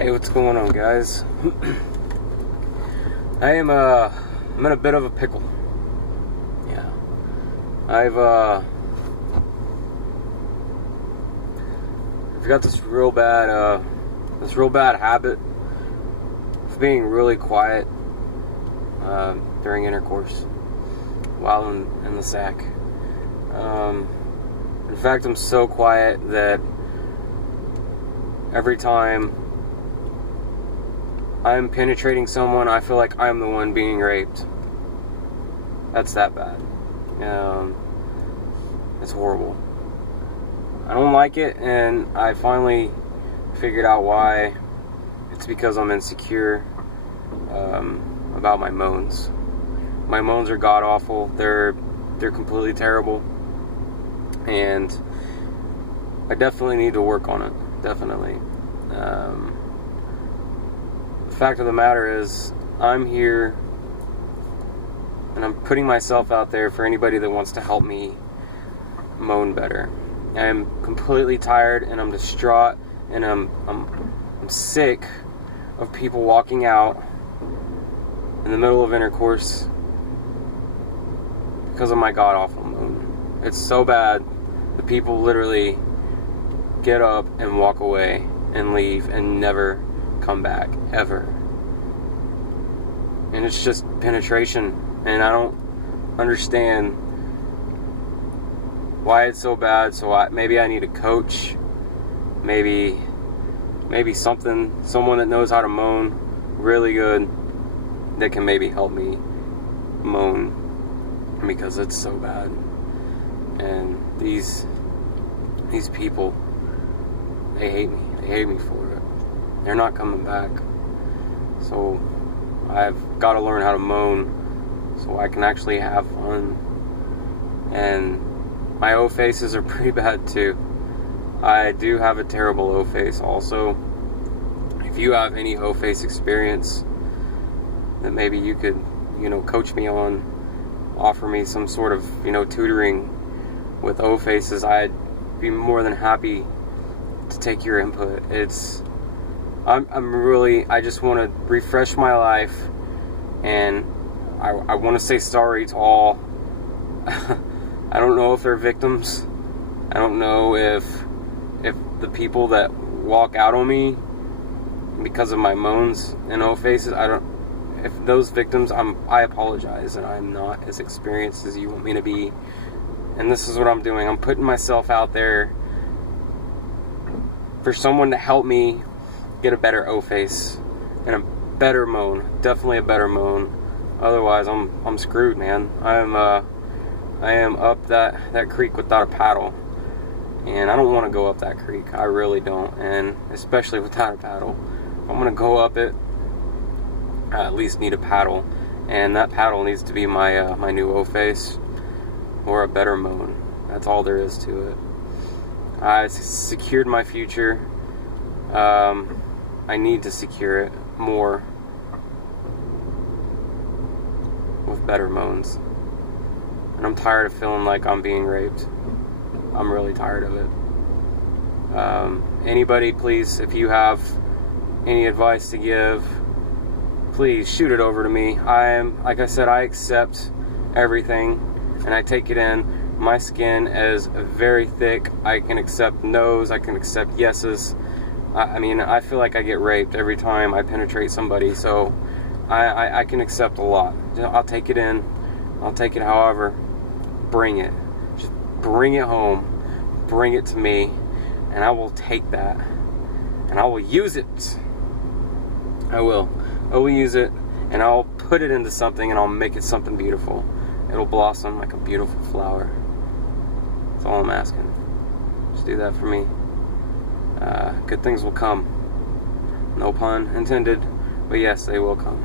Hey, what's going on, guys? I'm in a bit of a pickle. Yeah. I've got this real bad habit of being really quiet during intercourse while in the sack. In fact, I'm so quiet that every time I'm penetrating someone, I feel like I'm the one being raped. That's that bad. It's horrible. I don't like it, and I finally figured out why. It's because I'm insecure about my moans. My moans are god awful. They're completely terrible, and I definitely need to work on it. Definitely. The fact of the matter is, I'm here and I'm putting myself out there for anybody that wants to help me moan better. I'm completely tired and I'm distraught and I'm sick of people walking out in the middle of intercourse because of my god awful moan. It's so bad that people literally get up and walk away and leave and never come back ever. And it's just penetration, and I don't understand why it's so bad. So maybe I need a coach, maybe someone that knows how to moan really good that can maybe help me moan, because it's so bad. And these people, they hate me. They hate me for it. They're not coming back. So I've got to learn how to moan so I can actually have fun. And my O faces are pretty bad too. I do have a terrible O face also. If you have any O face experience that maybe you could, coach me on, offer me some sort of, tutoring with O faces, I'd be more than happy to take your input. I just want to refresh my life, and I want to say sorry to all. I don't know if they're victims. I don't know if the people that walk out on me because of my moans and O faces, if those victims, I apologize, and I'm not as experienced as you want me to be. And this is what I'm doing. I'm putting myself out there for someone to help me get a better O face and a better moan. Definitely a better moan. Otherwise, I'm screwed, man. I am up that creek without a paddle, and I don't want to go up that creek. I really don't, and especially without a paddle. If I'm gonna go up it, I at least need a paddle, and that paddle needs to be my my new O face or a better moan. That's all there is to it. I secured my future. I need to secure it more with better moans. And I'm tired of feeling like I'm being raped. I'm really tired of it. Anybody, please, if you have any advice to give, please shoot it over to me. Like I said, I accept everything and I take it in. My skin is very thick. I can accept no's, I can accept yeses. I feel like I get raped every time I penetrate somebody, so I can accept a lot. I'll take it in. I'll take it however. Bring it. Just bring it home. Bring it to me, and I will take that. And I will use it. I will use it, and I'll put it into something, and I'll make it something beautiful. It'll blossom like a beautiful flower. That's all I'm asking. Just do that for me. Good things will come. No pun intended, but yes, they will come.